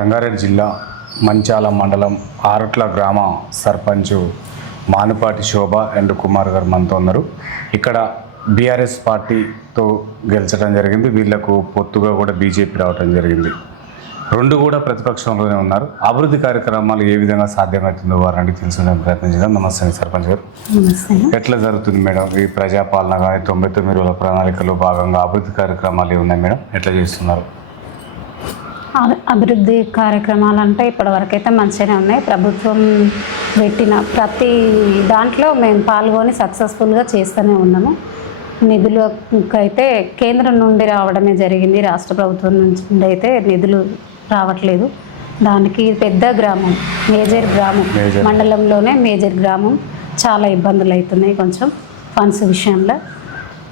రంగారెడ్డి జిల్లా మంచాల మండలం ఆరుట్ల గ్రామ సర్పంచ్ మానుపాటి శోభ అండ్ కుమార్ గారు మనతో ఉన్నారు. ఇక్కడ బీఆర్ఎస్ పార్టీతో గెలిచడం జరిగింది. వీళ్లకు పొత్తుగా కూడా బీజేపీ రావడం జరిగింది. రెండు కూడా ప్రతిపక్షంలోనే ఉన్నారు. అభివృద్ధి కార్యక్రమాలు ఏ విధంగా సాధ్యమవుతుందో వారండి తెలుసుకునే ప్రయత్నం చేద్దాం. నమస్తే సర్పంచ్ గారు. ఎట్లా జరుగుతుంది మేడం ఈ ప్రజాపాలన? కానీ 99 రోజుల ప్రణాళికలో భాగంగా అభివృద్ధి కార్యక్రమాలు ఏమున్నాయి మేడం, ఎట్లా చేస్తున్నారు? అభివృద్ధి కార్యక్రమాలు అంటే ఇప్పటివరకు అయితే మంచిగానే ఉన్నాయి. ప్రభుత్వం పెట్టిన ప్రతి దాంట్లో మేము పాల్గొని సక్సెస్ఫుల్గా చేస్తూనే ఉన్నాము. నిధులకైతే కేంద్రం నుండి రావడమే జరిగింది, రాష్ట్ర ప్రభుత్వం నుంచి అయితే నిధులు రావట్లేదు. దానికి పెద్ద గ్రామం, మేజర్ గ్రామం, మండలంలోనే మేజర్ గ్రామం, చాలా ఇబ్బందులు అవుతున్నాయి కొంచెం ఫండ్స్ విషయంలో.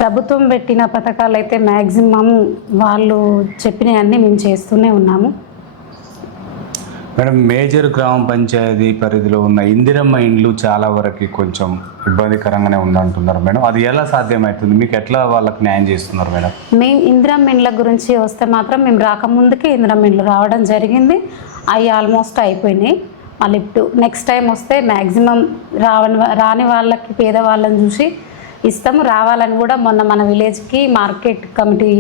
ప్రభుత్వం పెట్టిన పథకాలు అయితే మ్యాక్సిమం వాళ్ళు చెప్పినవన్నీ మేము చేస్తూనే ఉన్నాము. మేడం, మేజర్ గ్రామ పంచాయతీ పరిధిలో ఉన్న ఇందిరమ్మ ఇండ్లు చాలా వరకు కొంచెం ఇబ్బందికరంగానే ఉందంటున్నారు మేడం. అది ఎలా సాధ్యమవుతుంది? మీకు ఎట్లా వాళ్ళకి న్యాయం చేస్తున్నారు మేడం? మేము ఇందిరమ్మ ఇండ్ల గురించి వస్తే మాత్రం మేము రాకముందుకే ఇందిరమ్మ ఇండ్లు రావడం జరిగింది. అవి ఆల్మోస్ట్ అయిపోయినాయి. మళ్ళీ ఇప్పుడు నెక్స్ట్ టైం వస్తే మ్యాక్సిమం రాని వాళ్ళకి, పేదవాళ్ళని చూసి ఇస్తాము. రావాలని కూడా మొన్న మన విలేజ్కి market committee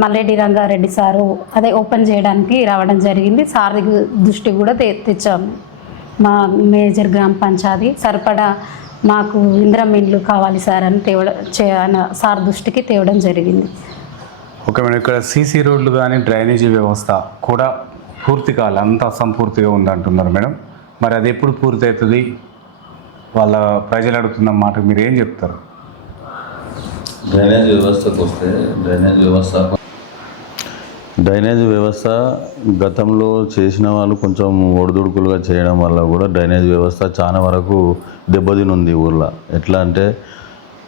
Malreddy Rangareddy sir అదే ఓపెన్ చేయడానికి రావడం జరిగింది. సార్ దృష్టికి కూడా తెచ్చాము. మా మేజర్ గ్రామ పంచాయతీ సరిపడా మాకు ఇందిరమ్మ ఇండ్లు కావాలి సార్ అని సార్ దృష్టికి తేవడం జరిగింది. ఓకే మేడం, ఇక్కడ సీసీ రోడ్లు కానీ డ్రైనేజీ వ్యవస్థ కూడా పూర్తి కావాలి, అంత అసంపూర్తిగా ఉందంటున్నారు మేడం. మరి అది ఎప్పుడు పూర్తి అవుతుంది? వాళ్ళ ప్రజలు అడుగుతున్న మాట మీరు ఏం చెప్తారు? డ్రైనేజ్ వ్యవస్థకు వస్తే డ్రైనేజ్ వ్యవస్థ గతంలో చేసిన వాళ్ళు కొంచెం ఒడిదుడుకులుగా చేయడం వల్ల కూడా డ్రైనేజ్ వ్యవస్థ చాలా వరకు దెబ్బతినుంది ఊళ్ళో. ఎట్లా అంటే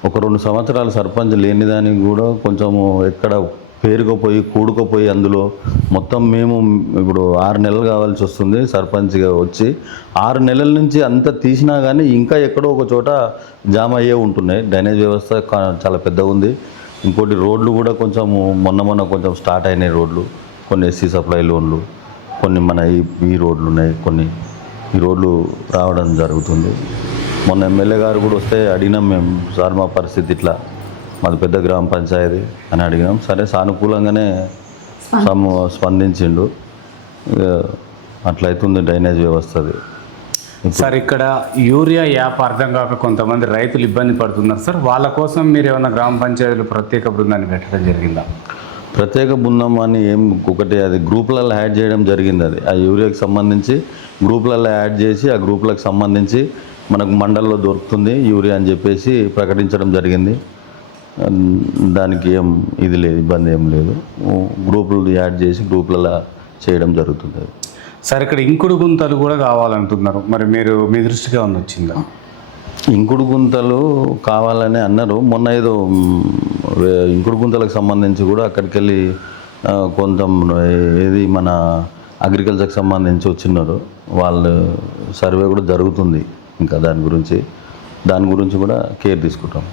ఒక 2 సంవత్సరాలు సర్పంచ్ లేని దానికి కూడా కొంచెము ఎక్కడ పేరుకుపోయి కూడుకుపోయి అందులో మొత్తం మేము ఇప్పుడు 6 నెలలు కావాల్సి వస్తుంది సర్పంచ్గా వచ్చి. 6 నెలల నుంచి అంతా తీసినా కానీ ఇంకా ఎక్కడో ఒక చోట జామ్ అయ్యే ఉంటున్నాయి. డ్రైనేజ్ వ్యవస్థ చాలా పెద్దగా ఉంది. ఇంకోటి రోడ్లు కూడా కొంచెము మొన్న కొంచెం స్టార్ట్ అయినాయి రోడ్లు. కొన్ని ఎస్సీ సప్లై లోన్లు, కొన్ని మన ఈ రోడ్లు ఉన్నాయి, కొన్ని ఈ రోడ్లు రావడం జరుగుతుంది. మొన్న ఎమ్మెల్యే గారు కూడా వస్తే అడిగినాం మేము, సార్ మా పరిస్థితి ఇట్లా, మాది పెద్ద గ్రామ పంచాయతీ అని అడిగినాం. సరే సానుకూలంగానే స్పందించిండు. అట్లయితుంది డ్రైనేజ్ వ్యవస్థది. సార్, ఇక్కడ యూరియా యాప్ అర్థం కాక కొంతమంది రైతులు ఇబ్బంది పడుతున్నారు సార్. వాళ్ళ కోసం మీరు ఏమైనా గ్రామ పంచాయతీలు ప్రత్యేక బృందాన్ని పెట్టడం జరిగిందా? ప్రత్యేక బృందం అని ఒకటి అది గ్రూపులలో యాడ్ చేయడం జరిగింది. అది ఆ యూరియాకి సంబంధించి గ్రూపులలో యాడ్ చేసి ఆ గ్రూపులకు సంబంధించి మనకు మండల్లో దొరుకుతుంది యూరియా అని చెప్పేసి ప్రకటించడం జరిగింది. దానికి ఏం ఇది లేదు, ఇబ్బంది ఏం లేదు. గ్రూపులు యాడ్ చేసి గ్రూపులలో చేయడం జరుగుతుంది. సార్, ఇక్కడ ఇంకుడు గుంతలు కూడా కావాలంటున్నారు. మరి మీ దృష్టిగా వచ్చిందా? ఇంకుడు గుంతలు కావాలని అన్నారు. మొన్న ఏదో ఇంకుడు గుంతలకు సంబంధించి కూడా అక్కడికి వెళ్ళి కొంచెం ఏది మన అగ్రికల్చర్కి సంబంధించి వచ్చినారు. వాళ్ళు సర్వే కూడా జరుగుతుంది. ఇంకా దాని గురించి కూడా కేర్ తీసుకుంటాం.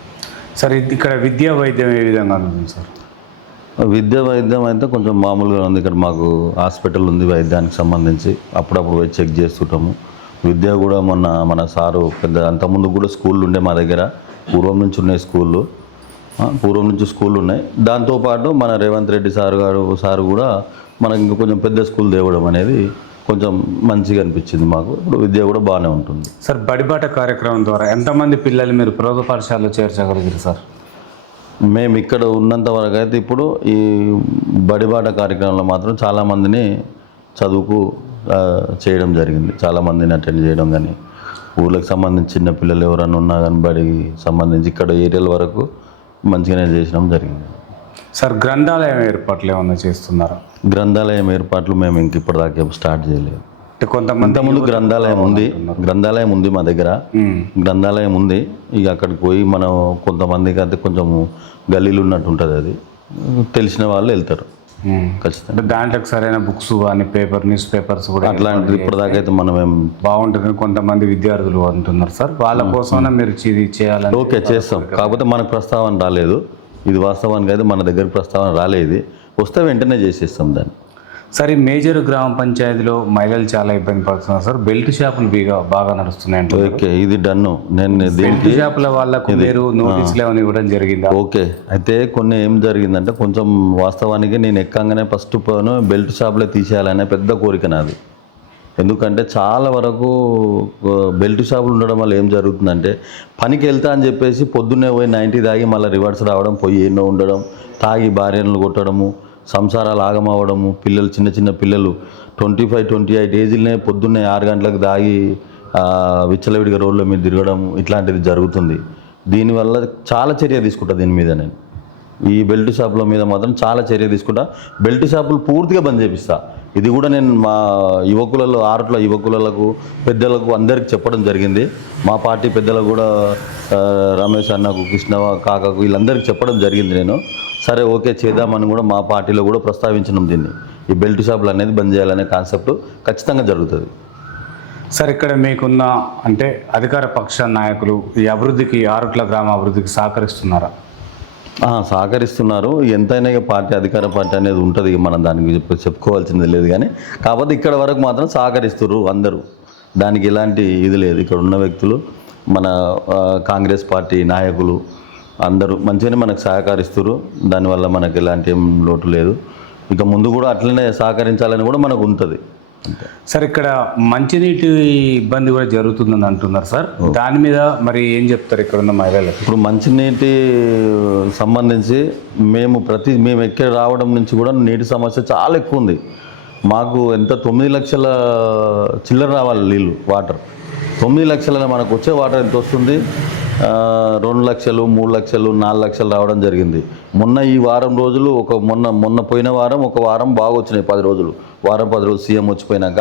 సార్, ఇక్కడ విద్యా వైద్యం ఏ విధంగా ఉంది సార్? విద్యా వైద్యం అయితే కొంచెం మామూలుగా ఉంది. ఇక్కడ మాకు హాస్పిటల్ ఉంది వైద్యానికి సంబంధించి, అప్పుడప్పుడు పోయి చెక్ చేస్తుంటాము. విద్య కూడా మన సారు పెద్ద అంతకుముందు కూడా స్కూళ్ళు ఉండే మా దగ్గర, పూర్వం నుంచి ఉన్నాయి స్కూళ్ళు ఉన్నాయి. దాంతోపాటు మన రేవంత్ రెడ్డి సారు కూడా మనకి ఇంకా కొంచెం పెద్ద స్కూల్ తేవడం అనేది కొంచెం మంచిగా అనిపించింది మాకు. ఇప్పుడు విద్య కూడా బాగానే ఉంటుంది. సార్, బడిబాట కార్యక్రమం ద్వారా ఎంతమంది పిల్లలు మీరు ప్రభుత్వ పాఠశాలలో చేర్చగలిగారు సార్? మేము ఇక్కడ ఉన్నంత వరకు అయితే ఇప్పుడు ఈ బడిబాట కార్యక్రమంలో మాత్రం చాలామందిని చదువుకు చేయడం జరిగింది. చాలామందిని అటెండ్ చేయడం, కానీ ఊళ్ళకి సంబంధించి చిన్న పిల్లలు ఎవరైనా ఉన్నా కానీ బడికి సంబంధించి ఇక్కడ ఏరియాల వరకు మంచిగానే చేసడం జరిగింది. సార్, గ్రంథాలయం ఏర్పాట్లు ఏమన్నా చేస్తున్నారా? గ్రంథాలయం ఏర్పాట్లు మేము ఇంక ఇప్పటిదాకా స్టార్ట్ చేయలేదు. కొంతమంది గ్రంథాలయం ఉంది మా దగ్గర. గ్రంథాలయం ఉంది. ఇక అక్కడికి పోయి మనం కొంతమందికి అయితే కొంచెం గల్లీలు ఉన్నట్టు ఉంటుంది. అది తెలిసిన వాళ్ళు వెళ్తారు ఖచ్చితంగా. దాంట్లోకి సరైన బుక్స్ కానీ న్యూస్ పేపర్స్ కూడా అట్లాంటిది ఇప్పటిదాకా అయితే మనం ఏం బాగుంటుంది కొంతమంది విద్యార్థులు అంటున్నారు సార్. వాళ్ళ కోసం మీరు చేయాలని. ఓకే, చేస్తాం. కాకపోతే మనకు ప్రస్తావన రాలేదు. ఇది వాస్తవానికి అయితే మన దగ్గర ప్రస్తావన రాలేదు. వస్తే వెంటనే చేసేస్తాం దాన్ని. సార్ ఈ మేజర్ గ్రామ పంచాయతీలో మహిళలు చాలా ఇబ్బంది పడుతున్నారు సార్. బెల్ట్ షాపులు బాగా నడుస్తున్నాయి అంటే ఓకే, ఇది డన్ను. నేను బెల్ట్ దీనికి షాపుల వాళ్ళకు మీరు నోటీసులు ఏమైనా ఇవ్వడం జరిగిందా? ఓకే, అయితే కొన్ని ఏం జరిగిందంటే కొంచెం వాస్తవానికి నేను ఎక్కంగానే ఫస్ట్ బెల్ట్ షాపులే తీసేయాలనే పెద్ద కోరిక నాది. ఎందుకంటే చాలా వరకు బెల్ట్ షాపులు ఉండడం వల్ల ఏం జరుగుతుందంటే పనికి వెళ్తా అని చెప్పేసి పొద్దున్నే పోయి 90 తాగి మళ్ళీ రివర్స్ రావడం, పోయి ఎన్నో ఉండడం, తాగి భార్యలను కొట్టడము, సంసారాలు ఆగమవడము, పిల్లలు చిన్న పిల్లలు 25-28 ఏజ్లనే పొద్దున్నే 6 గంటలకు తాగి విచ్చలవిడిగా రోడ్ల మీద తిరగడం, ఇట్లాంటిది జరుగుతుంది. దీనివల్ల చాలా చర్య తీసుకుంటా దీని మీద. నేను ఈ బెల్ట్ షాపుల మీద మాత్రం చాలా చర్య తీసుకుంటా. బెల్ట్ షాపులు పూర్తిగా బంద్ చేపిస్తా. ఇది కూడా నేను మా యువకులలో ఆరుట్ల యువకులకు పెద్దలకు అందరికి చెప్పడం జరిగింది. మా పార్టీ పెద్దలకు కూడా రమేష్ అన్నకు, కృష్ణ కాకకు వీళ్ళందరికీ చెప్పడం జరిగింది. నేను సరే ఓకే చేద్దామని కూడా మా పార్టీలో కూడా ప్రస్తావించినాం దీన్ని. ఈ బెల్ట్ షాపులు అనేది బంద్ చేయాలనే కాన్సెప్ట్ ఖచ్చితంగా జరుగుతుంది. సార్ ఇక్కడ మీకున్న అంటే అధికార పక్ష నాయకులు ఈ అభివృద్ధికి, ఆరుట్ల గ్రామ అభివృద్ధికి సహకరిస్తున్నారా? సహకరిస్తున్నారు. ఎంతైనా ఇక పార్టీ అధికార పార్టీ అనేది ఉంటుంది, మనం దానికి చెప్పుకోవాల్సింది లేదు. కానీ కాకపోతే ఇక్కడ వరకు మాత్రం సహకరిస్తున్నారు అందరూ. దానికి ఎలాంటి ఇది లేదు. ఇక్కడ ఉన్న వ్యక్తులు, మన కాంగ్రెస్ పార్టీ నాయకులు అందరూ మంచిగానే మనకు సహకరిస్తున్నారు. దానివల్ల మనకు ఎలాంటి ఏం లోటు లేదు. ఇక ముందు కూడా అట్లనే సహకరించాలని కూడా మనకు ఉంటుంది. సార్ ఇక్కడ మంచినీటి ఇబ్బంది కూడా జరుగుతుందని అంటున్నారు సార్. దాని మీద మరి ఏం చెప్తారు ఇక్కడ ఉన్న మహిళలకు? ఇప్పుడు మంచినీటి సంబంధించి మేము ఎక్కడ రావడం నుంచి కూడా నీటి సమస్య చాలా ఎక్కువ ఉంది. మాకు ఎంత 9 లక్షల చిల్లర రావాలి నీళ్ళు, వాటర్. 9 లక్షల మనకు వచ్చే వాటర్ ఎంత వస్తుంది? 2 లక్షలు, 3 లక్షలు, 4 లక్షలు రావడం జరిగింది. మొన్న ఈ వారం రోజులు మొన్న పోయిన వారం ఒక వారం బాగా వచ్చినాయి. 10 రోజులు, వారం 10 రోజులు సీఎం వచ్చిపోయినాక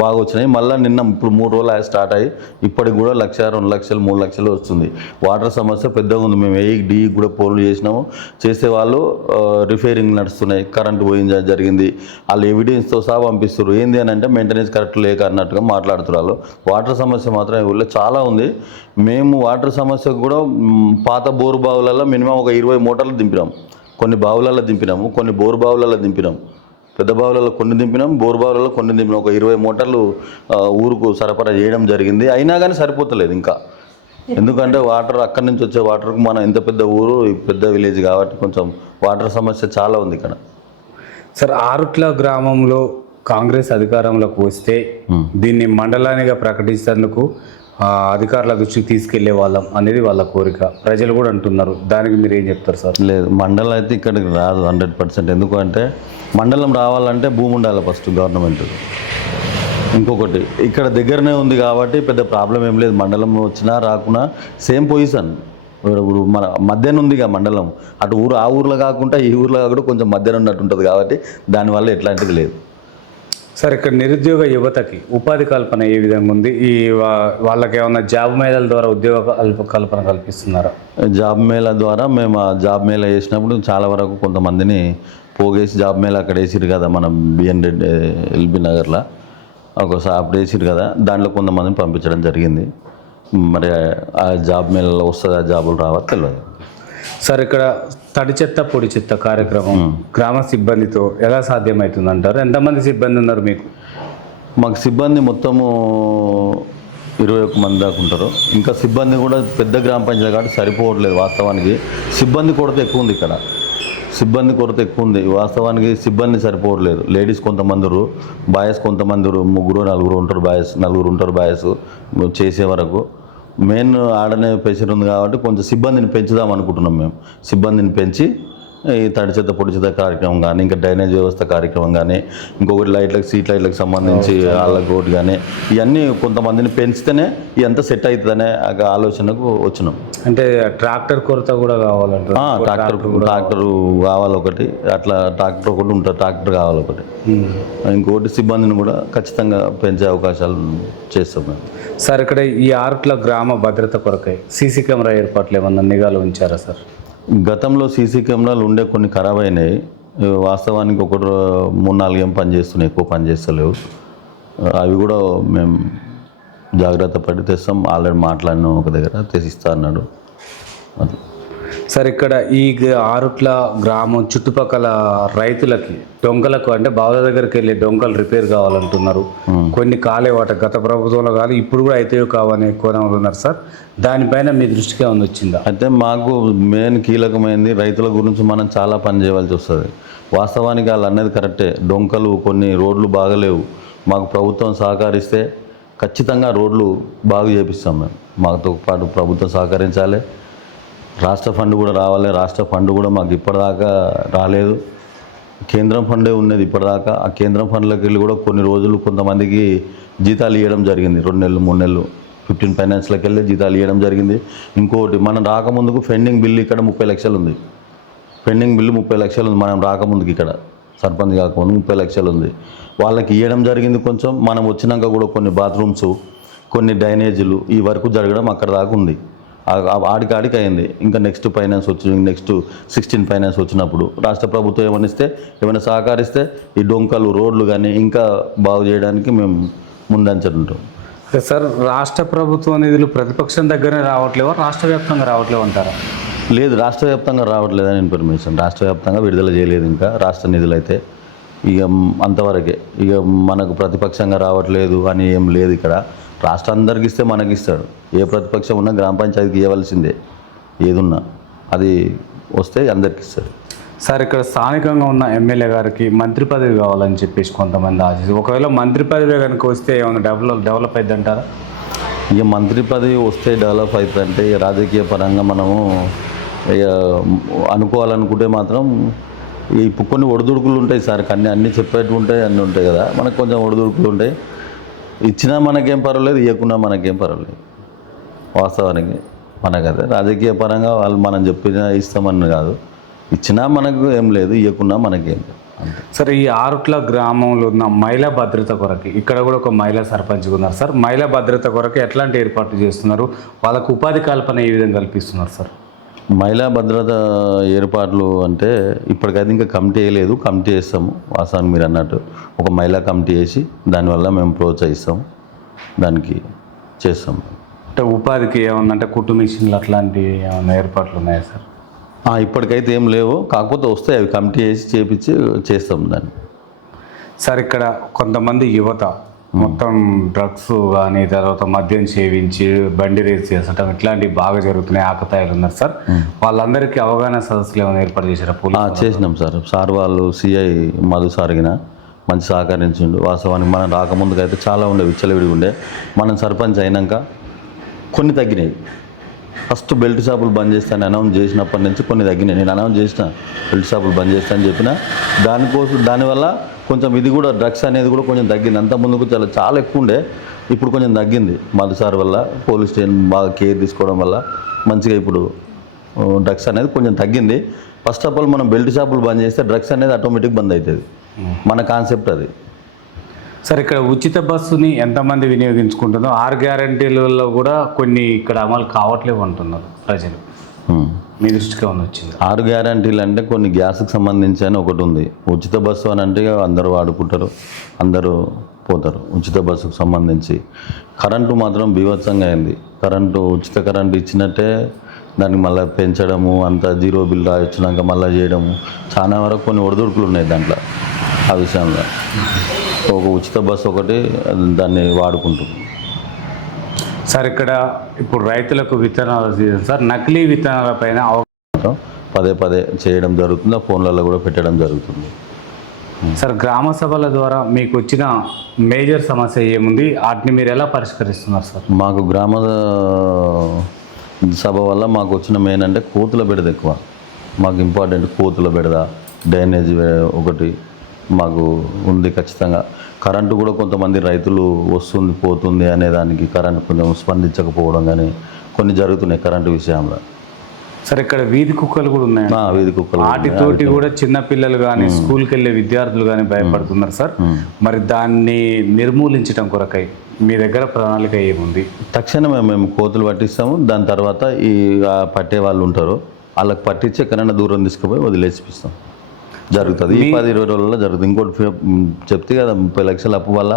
బాగా వచ్చినాయి. మళ్ళీ నిన్న ఇప్పుడు 3 రోజులు స్టార్ట్ అయ్యి ఇప్పటికి కూడా 1 లక్ష, 2 లక్షలు, 3 లక్షలు వస్తుంది. వాటర్ సమస్య పెద్దగా ఉంది. మేము డి కూడా పోలు చేసినాము. చేసే వాళ్ళు రిపేరింగ్ నడుస్తున్నాయి, కరెంటు పోయింది జరిగింది. వాళ్ళు ఎవిడెన్స్తో సహా పంపిస్తారు. ఏంది అని అంటే మెయింటెనెన్స్ కరెక్ట్ లేక అన్నట్టుగా మాట్లాడుతున్నారు. వాటర్ సమస్య మాత్రం ఈ ఊళ్ళో చాలా ఉంది. మేము వాటర్ సమస్యకు కూడా పాత బోరు బావులలో మినిమం ఒక 20 మోటార్లు దింపినాం. కొన్ని బావులలో దింపినాము, కొన్ని బోరు బావులలో దింపినాం. పెద్ద బావులలో కొన్ని దింపినాం, బోరు బావులలో కొన్ని దింపినాం. ఒక 20 మోటార్లు ఊరుకు సరఫరా చేయడం జరిగింది. అయినా కానీ సరిపోతలేదు ఇంకా. ఎందుకంటే వాటర్ అక్కడి నుంచి వచ్చే వాటర్కు మనం ఎంత పెద్ద ఊరు, పెద్ద విలేజ్ కాబట్టి కొంచెం వాటర్ సమస్య చాలా ఉంది ఇక్కడ. సార్ ఆరుట్ల గ్రామంలో కాంగ్రెస్ అధికారంలోకి వస్తే దీన్ని మండలానిగా ప్రకటించేందుకు అధికారుల దృష్టికి తీసుకెళ్లే వాళ్ళం అనేది వాళ్ళ కోరిక. ప్రజలు కూడా అంటున్నారు. దానికి మీరు ఏం చెప్తారు సార్? లేదు, మండలం అయితే ఇక్కడికి రాదు 100%. ఎందుకంటే మండలం రావాలంటే భూమి ఉండాలి ఫస్ట్ గవర్నమెంట్. ఇంకొకటి ఇక్కడ దగ్గరనే ఉంది కాబట్టి పెద్ద ప్రాబ్లం ఏం లేదు. మండలం వచ్చినా రాకున్నా సేమ్ పొజిషన్. ఇప్పుడు మన మధ్యాహ్నం ఉందిగా మండలం. అటు ఆ ఊర్లో కాకుండా ఈ ఊర్లో కాకుండా కొంచెం మధ్యాహ్నం ఉన్నట్టు ఉంటుంది కాబట్టి దానివల్ల ఎట్లాంటిది లేదు. సార్ ఇక్కడ నిరుద్యోగ యువతకి ఉపాధి కల్పన ఏ విధంగా ఉంది? ఈ వాళ్ళకి ఏమన్నా జాబ్ మేళాల ద్వారా ఉద్యోగ కల్పన కల్పిస్తున్నారా? జాబ్ మేళా ద్వారా మేము ఆ జాబ్ మేళా చేసినప్పుడు చాలా వరకు కొంతమందిని పోగేసి జాబ్ మేళా అక్కడ వేసిరు కదా, మనం బిఎన్ రెడ్డి ఎల్బీ నగర్లో ఒకసారి అప్పుడు వేసిరు కదా, దాంట్లో కొంతమందిని పంపించడం జరిగింది. మరి ఆ జాబ్ మేళాలో వస్తుంది, ఆ జాబులు రావా తెలియదు. సార్ ఇక్కడ తడి చెత్త పొడి చెత్త కార్యక్రమం గ్రామ సిబ్బందితో ఎలా సాధ్యమవుతుంది అంటారు? ఎంతమంది సిబ్బంది ఉన్నారు మీకు? మాకు సిబ్బంది మొత్తము 21 మంది దాకా ఉంటారు. ఇంకా సిబ్బంది కూడా పెద్ద గ్రామ పంచాయతీ కాబట్టి సరిపోవట్లేదు. వాస్తవానికి సిబ్బంది కొరత ఎక్కువ ఉంది ఇక్కడ. సిబ్బంది కొరత ఎక్కువ ఉంది వాస్తవానికి. సిబ్బంది సరిపోవట్లేదు. లేడీస్ కొంతమంది, బాయ్స్ కొంతమంది, 3-4 ఉంటారు. బాయ్స్ 4 ఉంటారు. బాయ్స్ చేసే వరకు మెయిన్ ఆడనే ప్రెషర్ ఉంది కాబట్టి కొంచెం సిబ్బందిని పెంచుదాం అనుకుంటున్నాం మేము. సిబ్బందిని పెంచి ఈ తడి చెత్త పొడి చెత్త కార్యక్రమం కానీ, ఇంకా డ్రైనేజ్ వ్యవస్థ కార్యక్రమం కానీ, ఇంకొకటి స్ట్రీట్ లైట్లకు సంబంధించి వాళ్ళకి ఒకటి కానీ, ఇవన్నీ కొంతమందిని పెంచితేనే ఇదంతా సెట్ అవుతుందనే ఆలోచనకు వచ్చినాం. అంటే ట్రాక్టర్ కొరత కూడా కావాలంటే ట్రాక్టర్ కావాలి ఒకటి, అట్లా ట్రాక్టర్ ఒకటి ఉంటుంది, ట్రాక్టర్ కావాలి ఒకటి. ఇంకొకటి సిబ్బందిని కూడా ఖచ్చితంగా పెంచే అవకాశాలు చేస్తాం మేము. సార్ ఇక్కడ ఈ ఆరుట్ల గ్రామ భద్రత కొరకై సీసీ కెమెరా ఏర్పాట్లు ఏమన్నా నిఘాలు ఉంచారా సార్? గతంలో సీసీ కెమెరాలు ఉండే కొన్ని ఖరాబ్ అయినాయి. వాస్తవానికి ఒకటి 3-4 ఏం పనిచేస్తున్నాయి, ఎక్కువ పనిచేస్తలేవు. అవి కూడా మేము జాగ్రత్త పడి తెస్తాం. ఆల్రెడీ మాట్లాడినాం, ఒక దగ్గర తెసిస్తా అన్నాడు. సార్ ఇక్కడ ఈ ఆరుట్ల గ్రామం చుట్టుపక్కల రైతులకి డొంకలకు అంటే బావుల దగ్గరికి వెళ్ళి డొంకలు రిపేర్ కావాలంటున్నారు. కొన్ని కాలేవాట గత ప్రభుత్వంలో కాదు, ఇప్పుడు కూడా అయితే కావని కోణంలో ఉన్నారు సార్. దానిపైన మీ దృష్టికి ఏమైనా వచ్చిందా? అయితే మాకు మెయిన్ కీలకమైనది రైతుల గురించి మనం చాలా పని చేయవలసి వస్తుంది. వాస్తవానికి వాళ్ళు అన్నది కరెక్టే. డొంకలు కొన్ని రోడ్లు బాగలేవు. మాకు ప్రభుత్వం సహకరిస్తే ఖచ్చితంగా రోడ్లు బాగు చేపిస్తాం. మేము మాతో పాటు ప్రభుత్వం సహకరించాలి. రాష్ట్ర ఫండ్ కూడా రావాలి. రాష్ట్ర ఫండ్ కూడా మాకు ఇప్పటిదాకా రాలేదు. కేంద్రం ఫండే ఉన్నది ఇప్పటిదాకా. ఆ కేంద్రం ఫండ్లోకి వెళ్ళి కూడా కొన్ని రోజులు కొంతమందికి జీతాలు ఇవ్వడం జరిగింది. 2 నెలలు 3 నెలలు 15 ఫైనాన్స్లోకి వెళ్ళి జీతాలు ఇవ్వడం జరిగింది. ఇంకోటి మనం రాకముందుకు పెండింగ్ బిల్లు ఇక్కడ 30 లక్షలు ఉంది. పెండింగ్ బిల్లు 30 లక్షలు ఉంది. మనం రాకముందుకు ఇక్కడ సర్పంచ్ కాకముందు 30 లక్షలు ఉంది. వాళ్ళకి ఇవ్వడం జరిగింది. కొంచెం మనం వచ్చినాక కూడా కొన్ని బాత్రూమ్స్, కొన్ని డ్రైనేజీలు ఈ వరకు జరగడం అక్కడ దాకా ఉంది. ఆడికి అయింది. ఇంకా నెక్స్ట్ ఫైనాన్స్ నెక్స్ట్ 16 ఫైనాన్స్ వచ్చినప్పుడు రాష్ట్ర ప్రభుత్వం ఏమైనా సహకరిస్తే ఈ డొంకలు రోడ్లు కానీ ఇంకా బాగు చేయడానికి మేము ముందంచుంటాం. సార్, రాష్ట్ర ప్రభుత్వ నిధులు ప్రతిపక్షం దగ్గరనే రావట్లేవా, రాష్ట్ర వ్యాప్తంగా రావట్లేవు అంటారా? లేదు, రాష్ట్ర వ్యాప్తంగా రావట్లేదని ఇన్ఫర్మేషన్. రాష్ట్ర వ్యాప్తంగా విడుదల చేయలేదు ఇంకా రాష్ట్ర నిధులు అయితే. ఇక అంతవరకే. ఇక మనకు ప్రతిపక్షంగా రావట్లేదు అని ఏం లేదు ఇక్కడ. రాష్ట్రం అందరికి ఇస్తే మనకి ఇస్తాడు. ఏ ప్రతిపక్షం ఉన్నా గ్రామ పంచాయతీకి ఇవ్వవలసిందే. ఏదున్నా అది వస్తే అందరికి ఇస్తాడు. సార్, ఇక్కడ స్థానికంగా ఉన్న ఎమ్మెల్యే గారికి మంత్రి పదవి కావాలని చెప్పేసి కొంతమంది ఆశిస్తారు. ఒకవేళ మంత్రి పదవి కనుక వస్తే ఏమైనా డెవలప్ అయింది అంటారా? ఇక మంత్రి పదవి వస్తే డెవలప్ అవుతుందంటే రాజకీయ పరంగా మనము ఇక అనుకోవాలనుకుంటే మాత్రం ఇప్పుడు కొన్ని ఒడిదుడుకులు ఉంటాయి సార్. అన్నీ చెప్పేట్టు ఉంటాయి, అన్నీ ఉంటాయి కదా. మనకు కొంచెం ఒడిదుడుకులు ఉంటాయి. ఇచ్చినా మనకేం పర్వాలేదు, ఇవ్వకున్నా మనకేం పర్వాలేదు. వాస్తవానికి మనకదే రాజకీయ పరంగా వాళ్ళు మనం చెప్పినా ఇస్తామని కాదు. ఇచ్చినా మనకు ఏం లేదు, ఇవ్వకున్నా మనకేం లేదు. సరే, ఈ ఆరుట్ల గ్రామంలో ఉన్న మహిళా భద్రత కొరకు ఇక్కడ కూడా ఒక మహిళా సర్పంచ్ ఉన్నారు సార్. మహిళా భద్రత కొరకు ఎట్లాంటి ఏర్పాట్లు చేస్తున్నారు? వాళ్ళకు ఉపాధి కల్పన ఏ విధంగా కల్పిస్తున్నారు సార్? మహిళా భద్రత ఏర్పాట్లు అంటే ఇప్పటికైతే ఇంకా కమిటీ వేయలేదు. కమిటీ వేస్తాము. వాస్తవానికి మీరు అన్నట్టు ఒక మహిళా కమిటీ వేసి దానివల్ల మేము ప్రోత్సహిస్తాము, దానికి చేస్తాము. అంటే ఉపాధికి ఏమన్నా అంటే కుట్టు మిషన్లు అట్లాంటివి ఏమైనా ఏర్పాట్లు ఉన్నాయా సార్? ఇప్పటికైతే ఏం లేవు, కాకపోతే వస్తాయి. అవి కమిటీ వేసి చేపించి చేస్తాం దాన్ని. సార్, ఇక్కడ కొంతమంది యువత మొత్తం డ్రగ్స్ కానీ తర్వాత మద్యం సేవించి బండి రేస్ చేసటం ఇట్లాంటివి బాగా జరుగుతున్నాయి. ఆకతాయిలు ఉన్నారు సార్. వాళ్ళందరికీ అవగాహన సదస్సులు ఏమైనా ఏర్పాటు చేశారా? చేసినాం సార్ వాళ్ళు సిఐ మధు సారిగిన మంచి సహకరించిండు. వాస్తవానికి మనం రాకముందుకైతే చాలా ఉండే, విచ్చలవిడిగా ఉండే. మనం సర్పంచ్ అయినాక కొన్ని తగ్గినాయి. ఫస్ట్ బెల్ట్ షాపులు బంద్ చేస్తాను అనౌన్స్ చేసినప్పటి నుంచి కొన్ని తగ్గినాయి. నేను అనౌన్స్ చేసిన బెల్ట్ షాపులు బంద్ చేస్తానని చెప్పిన. దానివల్ల కొంచెం ఇది కూడా డ్రగ్స్ అనేది కూడా కొంచెం తగ్గింది. అంత ముందుకు చాలా ఎక్కువ ఉండే, ఇప్పుడు కొంచెం తగ్గింది. మధుసార్ వల్ల పోలీస్ స్టేషన్ బాగా కేర్ తీసుకోవడం వల్ల మంచిగా ఇప్పుడు డ్రగ్స్ అనేది కొంచెం తగ్గింది. ఫస్ట్ ఆఫ్ ఆల్ మనం బెల్ట్ షాపులు బంద్ చేస్తే డ్రగ్స్ అనేది ఆటోమేటిక్ బంద్ అవుతుంది. మన కాన్సెప్ట్ అది. సార్, ఇక్కడ ఉచిత బస్సుని ఎంతమంది వినియోగించుకుంటుందో 6 గ్యారంటీలలో కూడా కొన్ని ఇక్కడ అమలు కావట్లేవు అంటున్నారు ప్రజలు. మీ దృష్టికి ఏమైనా వచ్చింది? 6 గ్యారంటీలు అంటే కొన్ని గ్యాస్కి సంబంధించి అని ఒకటి ఉంది. ఉచిత బస్సు అని అంటే అందరూ వాడుకుంటారు, అందరూ పోతారు. ఉచిత బస్సుకు సంబంధించి కరెంటు మాత్రం బీభత్సంగా అయింది. ఉచిత కరెంటు ఇచ్చినట్టే దాన్ని మళ్ళీ పెంచడము, అంత 0 బిల్ వచ్చినాక మళ్ళీ చేయడము, చాలా వరకు కొన్ని ఒడిదుడుకులు ఉన్నాయి దాంట్లో. ఆ విషయంలో ఒక ఉచిత బస్సు ఒకటి దాన్ని వాడుకుంటుంది. సార్, ఇక్కడ ఇప్పుడు రైతులకు విత్తనాలు సీజన్ సార్. నకిలీ విత్తనాల పైన పదే చేయడం జరుగుతుంది. ఆ ఫోన్లలో కూడా పెట్టడం జరుగుతుంది. సార్, గ్రామ సభల ద్వారా మీకు వచ్చిన మేజర్ సమస్య ఏముంది? వాటిని మీరు ఎలా పరిష్కరిస్తున్నారు సార్? మాకు గ్రామ సభ వల్ల మాకు వచ్చిన మెయిన్ అంటే కోతుల బెడద ఎక్కువ. మాకు ఇంపార్టెంట్ కోతుల బెడద, డ్రైనేజ్ ఒకటి మాకు ఉంది ఖచ్చితంగా. కరెంటు కూడా కొంతమంది రైతులు వస్తుంది పోతుంది అనే దానికి కరెంటు కొంచెం స్పందించకపోవడం కానీ కొన్ని జరుగుతున్నాయి కరెంటు విషయంలో. సార్, ఇక్కడ వీధి కుక్కలు కూడా ఉన్నాయి. వీధి కుక్కలు వాటితోటి కూడా చిన్న పిల్లలు కానీ స్కూల్కి వెళ్ళే విద్యార్థులు కానీ భయపడుతున్నారు సార్. మరి దాన్ని నిర్మూలించడం కొరకై మీ దగ్గర ప్రణాళిక ఏముంది? తక్షణమే మేము కోతులు పట్టిస్తాము. దాని తర్వాత ఈ పట్టే వాళ్ళు ఉంటారు, వాళ్ళకి పట్టించి ఎక్కడైనా దూరం తీసుకుపోయి వదిలేసిపిస్తాం. జరుగుతుంది. ఈ 10-20 రోజుల్లో జరుగుతుంది. ఇంకోటి చెప్తే కదా 30 లక్షల అప్పు వల్ల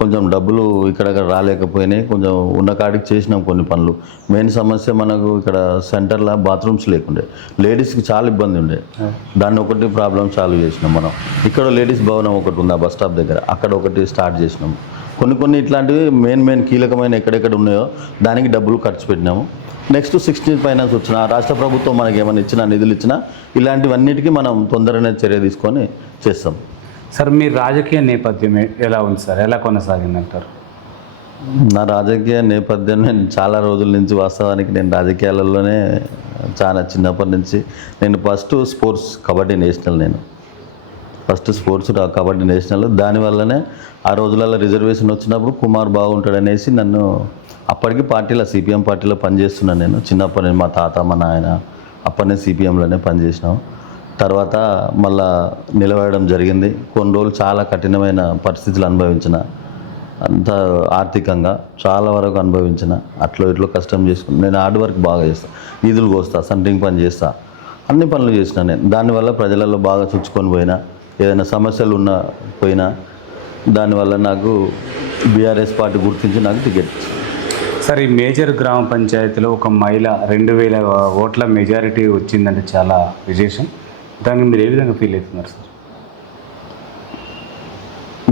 కొంచెం డబ్బులు ఇక్కడ రాలేకపోయినాయి. కొంచెం ఉన్న కాడికి చేసినాం కొన్ని పనులు. మెయిన్ సమస్య మనకు ఇక్కడ సెంటర్లో బాత్రూమ్స్ లేకుండే, లేడీస్కి చాలా ఇబ్బంది ఉండే. దాన్ని ఒకటి ప్రాబ్లం సాల్వ్ చేసినాం మనం. ఇక్కడ లేడీస్ భవనం ఒకటి ఉంది ఆ బస్ స్టాప్ దగ్గర, అక్కడ ఒకటి స్టార్ట్ చేసినాం. కొన్ని ఇట్లాంటివి మెయిన్ కీలకమైన ఎక్కడెక్కడ ఉన్నాయో దానికి డబ్బులు ఖర్చు పెట్టినాము. నెక్స్ట్ 16 ఫైనాన్స్ వచ్చిన రాష్ట్ర ప్రభుత్వం మనకి ఏమైనా ఇచ్చినా నిధులు ఇచ్చినా ఇలాంటివన్నిటికీ మనం తొందరగానే చర్య తీసుకొని చేస్తాం. సార్ మీ రాజకీయ నేపథ్యం ఎలా ఉంది సార్, ఎలా కొనసాగిందంటారు? నా రాజకీయ నేపథ్యం నేను చాలా రోజుల నుంచి వాస్తవానికి నేను రాజకీయాలలోనే చాలా చిన్నప్పటి నుంచి నేను ఫస్ట్ స్పోర్ట్స్ కబడ్డీ నేషనల్, నేను ఫస్ట్ స్పోర్ట్స్ కబడ్డీ నేషనల్. దానివల్లనే ఆ రోజులలో రిజర్వేషన్ వచ్చినప్పుడు కుమార్ బాగుంటాడనేసి నన్ను అప్పటికి పార్టీలో సిపిఎం పార్టీలో పనిచేస్తున్నాను. నేను చిన్నప్పటి నుంచి మా తాత మా నాయన అప్పటి నుంచి సిపిఎంలోనే పనిచేసినాం. తర్వాత మళ్ళా నిలబడడం జరిగింది. కొన్ని రోజులు చాలా కఠినమైన పరిస్థితులు అనుభవించిన, అంత ఆర్థికంగా చాలా వరకు అనుభవించిన, అట్లో ఇట్లో కష్టం చేసుకుని నేను హార్డ్ వర్క్ బాగా చేస్తాను. ఈదులు కోస్తా, సంటింగ్ పని చేస్తా, అన్ని పనులు చేసిన నేను. దానివల్ల ప్రజలలో బాగా చుచ్చుకొని పోయినా, ఏదైనా సమస్యలు ఉన్నా పోయినా, దానివల్ల నాకు బీఆర్ఎస్ పార్టీ గుర్తించి నాకు టికెట్. సార్ ఈ మేజర్ గ్రామ పంచాయతీలో ఒక మహిళ 2000 ఓట్ల మెజారిటీ వచ్చిందంటే చాలా విశేషం. దాన్ని మీరు ఏ విధంగా ఫీల్ అవుతున్నారు సార్?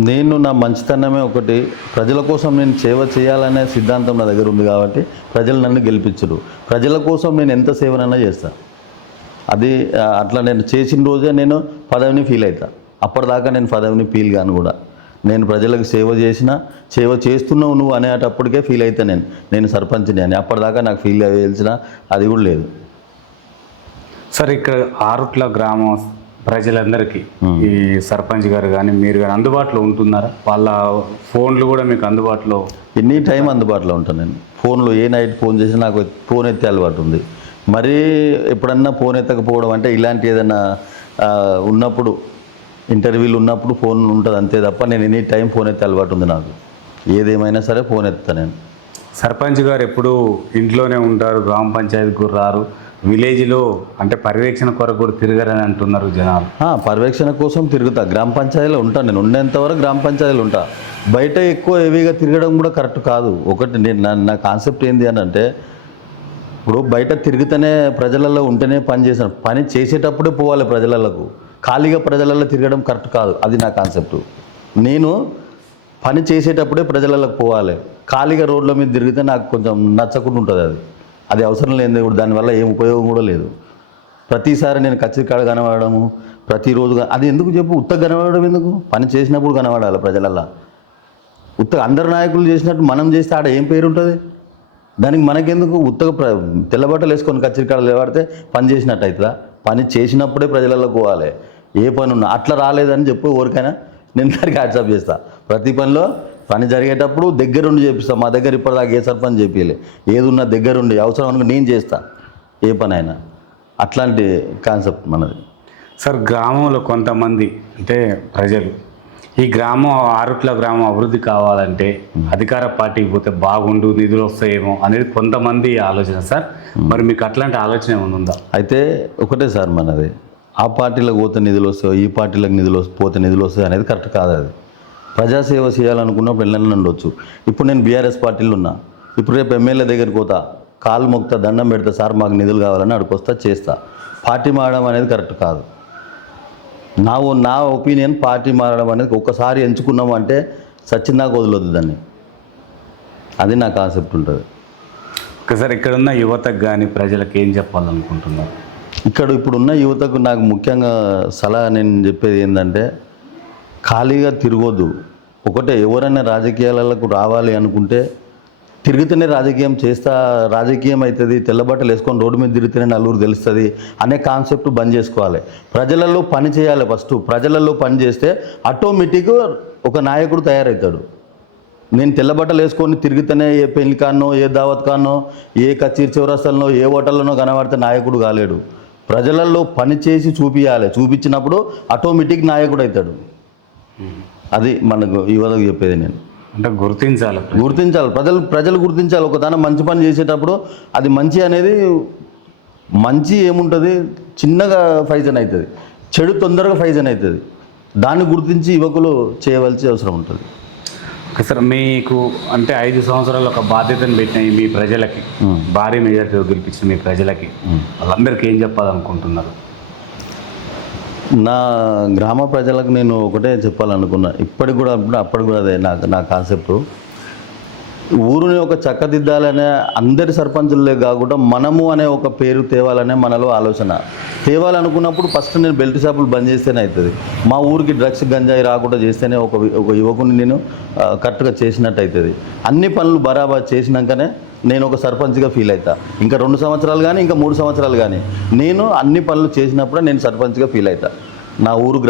నేను నా మంచితనమే ఒకటి, ప్రజల కోసం నేను సేవ చేయాలనే సిద్ధాంతం నా దగ్గర ఉంది కాబట్టి ప్రజలు నన్ను గెలిపించరు. ప్రజల కోసం నేను ఎంత సేవనైనా చేస్తాను. అది అట్లా నేను చేసిన రోజే నేను పదవిని ఫీల్ అవుతా. అప్పటిదాకా నేను పదవిని ఫీల్ కాను కూడా. నేను ప్రజలకు సేవ చేస్తున్నావు నువ్వు అనేటప్పటికే ఫీల్ అవుతా నేను సర్పంచ్ని అని. అప్పటిదాకా నాకు ఫీల్ అయ్యాల్సిన అది కూడా లేదు. సార్ ఇక్కడ ఆరుట్ల గ్రామ ప్రజలందరికీ ఈ సర్పంచ్ గారు కానీ మీరు కానీ అందుబాటులో ఉంటున్నారా? వాళ్ళ ఫోన్లు కూడా మీకు అందుబాటులో? ఎనీ టైం అందుబాటులో ఉంటాను నేను. ఫోన్లో ఏ నైట్ ఫోన్ చేసినా నాకు ఫోన్ ఎత్తే అలవాటు ఉంది. మరీ ఎప్పుడన్నా ఫోన్ ఎత్తకపోవడం అంటే ఇలాంటి ఏదైనా ఉన్నప్పుడు, ఇంటర్వ్యూలు ఉన్నప్పుడు ఫోన్ ఉంటుంది అంతే తప్ప నేను ఎనీ టైం ఫోన్ ఎత్తే అలవాటు ఉంది నాకు. ఏదేమైనా సరే ఫోన్ ఎత్తా నేను. సర్పంచ్ గారు ఎప్పుడు ఇంట్లోనే ఉంటారు, గ్రామ పంచాయతీ కూడా రారు, విలేజ్లో అంటే పర్యవేక్షణ కొరకు కూడా తిరగరని అంటున్నారు జనాలు. పర్యవేక్షణ కోసం తిరుగుతా, గ్రామ పంచాయతీలో ఉంటాను నేను. ఉండేంతవరకు గ్రామ పంచాయతీలో ఉంటా. బయట ఎక్కువ హెవీగా తిరగడం కూడా కరెక్ట్ కాదు. ఒకటి నా కాన్సెప్ట్ ఏంది అని అంటే, ఇప్పుడు బయట తిరుగుతూనే ప్రజలలో ఉంటేనే పని చేసాను. పని చేసేటప్పుడే పోవాలి ప్రజలకు. ఖాళీగా ప్రజలలో తిరగడం కరెక్ట్ కాదు. అది నా కాన్సెప్ట్. నేను పని చేసేటప్పుడే ప్రజలకు పోవాలి. ఖాళీగా రోడ్ల మీద తిరిగితే నాకు కొంచెం నచ్చకుండా ఉంటుంది. అది అవసరం లేదు. కూడా దానివల్ల ఏం ఉపయోగం కూడా లేదు. ప్రతిసారి నేను కచ్చికాడ కనబడము, ప్రతిరోజు అది ఎందుకు చెప్పు? ఉత్తగా కనబడడం ఎందుకు? పని చేసినప్పుడు కనబడాలి ప్రజలల్లో. ఉత్తగా అందరు నాయకులు చేసినట్టు మనం చేస్తే ఆడ ఏం పేరు ఉంటుంది? దానికి మనకెందుకు? ఉత్తగా తెల్లబట్టలు వేసుకొని కచ్చికాడ లేవాడితే పని చేసినట్టు అవుతుందా? పని చేసినప్పుడే ప్రజలలో పోవాలి. ఏ పని ఉన్నా అట్లా రాలేదని చెప్పి ఎవరికైనా నేను దానికి వాట్సాప్ చేస్తా. ప్రతి పనిలో పని జరిగేటప్పుడు దగ్గరుండి చేపిస్తాను. మా దగ్గర ఇప్పటిదాకా ఏ సర్పంచ్ చెప్పలే. ఏది ఉన్నా దగ్గరుండి అవసరం అనుకో నేను చేస్తా ఏ పని అయినా. అట్లాంటి కాన్సెప్ట్ మనది. సార్ గ్రామంలో కొంతమంది అంటే ప్రజలు ఈ గ్రామం ఆరుట్ల గ్రామం అభివృద్ధి కావాలంటే అధికార పార్టీకి పోతే బాగుండు, నిధులు వస్తాయేమో అనేది కొంతమంది ఆలోచన సార్. మరి మీకు అట్లాంటి ఆలోచన ఏమైనా ఉందా? అయితే ఒకటే సార్ మనది, ఆ పార్టీలకు పోతే నిధులు వస్తాయి, ఈ పార్టీలకు పోతే నిధులు వస్తాయి అనేది కరెక్ట్ కాదు. అది ప్రజాసేవ చేయాలనుకున్నప్పుడు వెళ్ళని ఉండొచ్చు. ఇప్పుడు నేను బీఆర్ఎస్ పార్టీలో ఉన్నా. ఇప్పుడు రేపు ఎమ్మెల్యే దగ్గరికి పోతా, కాలు మొక్తా, దండం పెడతా, సార్ మాకు నిధులు కావాలని అక్కడికి వస్తా చేస్తా. పార్టీ మారడం అనేది కరెక్ట్ కాదు. నా ఒపీనియన్. పార్టీ మారడం అనేది ఒక్కసారి ఎంచుకున్నాము అంటే సచ్చిందాక వదలొద్దు దాన్ని. అది నా కాన్సెప్ట్ ఉంటుంది. సార్ ఇక్కడ ఉన్న యువతకు కానీ ప్రజలకు ఏం చెప్పాలనుకుంటున్నారు? ఇప్పుడున్న యువతకు నాకు ముఖ్యంగా సలహా నేను చెప్పేది ఏంటంటే, ఖాళీగా తిరగొద్దు. ఒకటే, ఎవరైనా రాజకీయాలకు రావాలి అనుకుంటే తిరుగుతూనే రాజకీయం రాజకీయం అవుతుంది, తెల్లబట్టలు వేసుకొని రోడ్డు మీద తిరిగితేనే నలుగురు తెలుస్తుంది అనే కాన్సెప్ట్ బంద్ చేసుకోవాలి. ప్రజలలో పని చేయాలి. ఫస్ట్ ప్రజలలో పని చేస్తే ఆటోమేటిక్గా ఒక నాయకుడు తయారవుతాడు. నేను తెల్లబట్టలు వేసుకొని తిరిగితేనే ఏ పెళ్లి కానో, ఏ దావత్ కానో, ఏ కచేరీ చౌరస్తాలనో, ఏ హోటల్లోనో కనబడితే నాయకుడు కాలేడు. ప్రజలలో పని చేసి చూపించాలి. చూపించినప్పుడు ఆటోమేటిక్ నాయకుడు అవుతాడు. అది మనకు యువతకు చెప్పేది నేను. అంటే గుర్తించాలి. ప్రజలు గుర్తించాలి. ఒకదాని మంచి పని చేసేటప్పుడు అది మంచి అనేది మంచి ఏముంటుంది, చిన్నగా ఫైజన్ అవుతుంది. చెడు తొందరగా ఫైజన్ అవుతుంది. దాన్ని గుర్తించి యువకులు చేయవలసిన అవసరం ఉంటుంది. ఓకే సార్, మీకు అంటే 5 సంవత్సరాలు ఒక బాధ్యతను పెట్టిన మీ ప్రజలకి, భారీ మెజార్టీతో గెలిపించిన మీ ప్రజలకి వాళ్ళందరికీ ఏం చెప్పాలనుకుంటున్నారు? నా గ్రామ ప్రజలకు నేను ఒకటే చెప్పాలనుకున్నా, ఇప్పటికి కూడా అప్పటికి కూడా అదే నా కాన్సెప్ట్. ఊరిని ఒక చక్కదిద్దాలనే అందరి సర్పంచులే కాకుండా మనము అనే ఒక పేరు తేవాలనే మనలో ఆలోచన. తేవాలనుకున్నప్పుడు ఫస్ట్ నేను బెల్ట్ షాపులు బంద్ చేస్తేనే అవుతుంది. మా ఊరికి డ్రగ్స్ గంజాయి రాకుండా చేస్తేనే ఒక యువకుని నేను కరెక్ట్గా చేసినట్టు అవుతుంది. అన్ని పనులు బరాబర్ చేసినాకనే నేను ఒక సర్పంచ్గా ఫీల్ అవుతా. ఇంకా 2 సంవత్సరాలు కానీ ఇంకా 3 సంవత్సరాలు కానీ నేను అన్ని పనులు చేసినప్పుడే నేను సర్పంచ్గా ఫీల్ అవుతా. నా ఊరు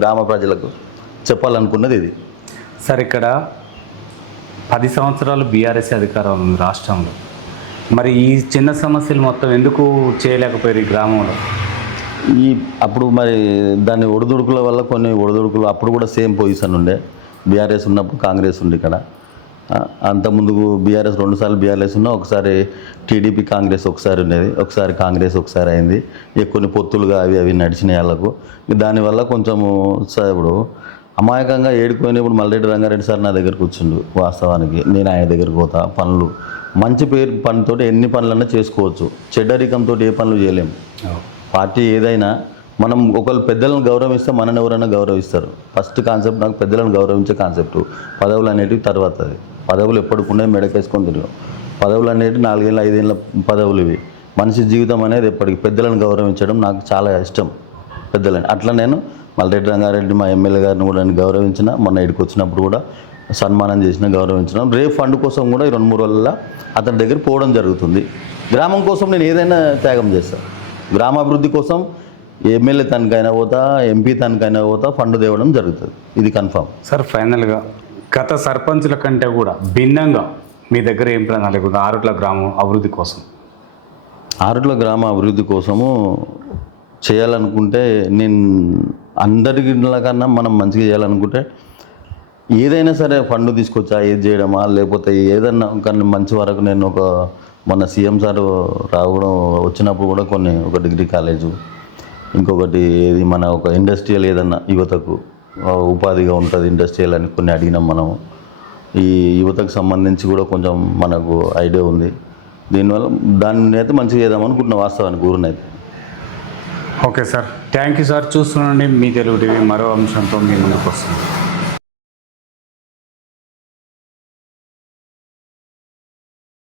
గ్రామ ప్రజలకు చెప్పాలనుకున్నది ఇది. సార్, ఇక్కడ 10 సంవత్సరాలు బీఆర్ఎస్ అధికారం ఉంది రాష్ట్రంలో. మరి ఈ చిన్న సమస్యలు మొత్తం ఎందుకు చేయలేకపోయారు ఈ గ్రామంలో? అప్పుడు మరి దాన్ని ఒడిదుడుకుల వల్ల కొన్ని ఒడిదుడుకులు, అప్పుడు కూడా సేమ్ పొజిషన్ ఉండే. బీఆర్ఎస్ ఉన్నప్పుడు కాంగ్రెస్ ఉంది ఇక్కడ. అంతకుముందుకు బీఆర్ఎస్ 2 సార్లు బీఆర్ఎస్ ఉన్నా, ఒకసారి టీడీపీ కాంగ్రెస్ ఒకసారి ఉండేది, ఒకసారి కాంగ్రెస్ ఒకసారి అయింది. కొన్ని పొత్తులుగా అవి నడిచినాయి వాళ్ళకు. దానివల్ల కొంచెము ఇప్పుడు అమాయకంగా ఏడుకోయినప్పుడు మల్రెడ్డి రంగారెడ్డి సార్ నా దగ్గర కూర్చుండు. వాస్తవానికి నేను ఆయన దగ్గరికి పోతా. పనులు మంచి పేరు పనితో ఎన్ని పనులన్నా చేసుకోవచ్చు. చెడ్డరికంతో ఏ పనులు చేయలేము. పార్టీ ఏదైనా మనం ఒకళ్ళు పెద్దలను గౌరవిస్తే మనని ఎవరైనా గౌరవిస్తారు. ఫస్ట్ కాన్సెప్ట్ నాకు పెద్దలను గౌరవించే కాన్సెప్ట్. పదవులు అనేటివి తర్వాత. అది పదవులు ఎప్పటికుండే మెడకేసుకొని తిరిగాం. పదవులు అనేవి 4 ఏళ్ళ 5 ఏళ్ళ పదవులు ఇవి. మనిషి జీవితం అనేది ఎప్పటికి పెద్దలను గౌరవించడం నాకు చాలా ఇష్టం. పెద్దలని అట్లా నేను మల్రెడ్డి రంగారెడ్డి మా ఎమ్మెల్యే గారిని కూడా నేను గౌరవించిన. మొన్న ఇక్కడికి వచ్చినప్పుడు కూడా సన్మానం చేసిన, గౌరవించిన. రేపు ఫండ్ కోసం కూడా ఈ 2-3 రోజుల్లో అతని దగ్గర పోవడం జరుగుతుంది. గ్రామం కోసం నేను ఏదైనా త్యాగం చేస్తాను. గ్రామాభివృద్ధి కోసం ఎమ్మెల్యే తనకైనా పోతా, ఎంపీ తనకైనా పోతా, ఫండ్ తేవడం జరుగుతుంది. ఇది కన్ఫామ్. సార్, ఫైనల్గా గత సర్పంచుల కంటే కూడా భిన్నంగా మీ దగ్గర ఏం ప్రణాళిక ఉంది ఆరుట్ల గ్రామం అభివృద్ధి కోసం? ఆరుట్ల గ్రామ అభివృద్ధి కోసము చేయాలనుకుంటే నేను అందరికన్నా మనం మంచిగా చేయాలనుకుంటే ఏదైనా సరే ఫండ్ తీసుకొచ్చా ఏది చేయడమా, లేకపోతే ఏదన్నా కానీ మంచి వరకు నేను మొన్న సీఎం సార్ రావడం వచ్చినప్పుడు కూడా ఒక డిగ్రీ కాలేజు, ఇంకొకటి ఏది మన ఒక ఇండస్ట్రియల్ ఏదన్నా యువతకు ఉపాధిగా ఉంటుంది ఇండస్ట్రియల్ అని కొన్ని అడిగినాం మనము. ఈ యువతకు సంబంధించి కూడా కొంచెం మనకు ఐడియా ఉంది. దీనివల్ల దాన్ని అయితే మంచిగా చేద్దామనుకుంటున్నాం వాస్తవానికి ఊరినైతే. Okay sir, thank you sir. చూస్తుండండి మీ తెలుగు టీవీ. మరో అంశంతో మీ ముందుకు వస్తుంది.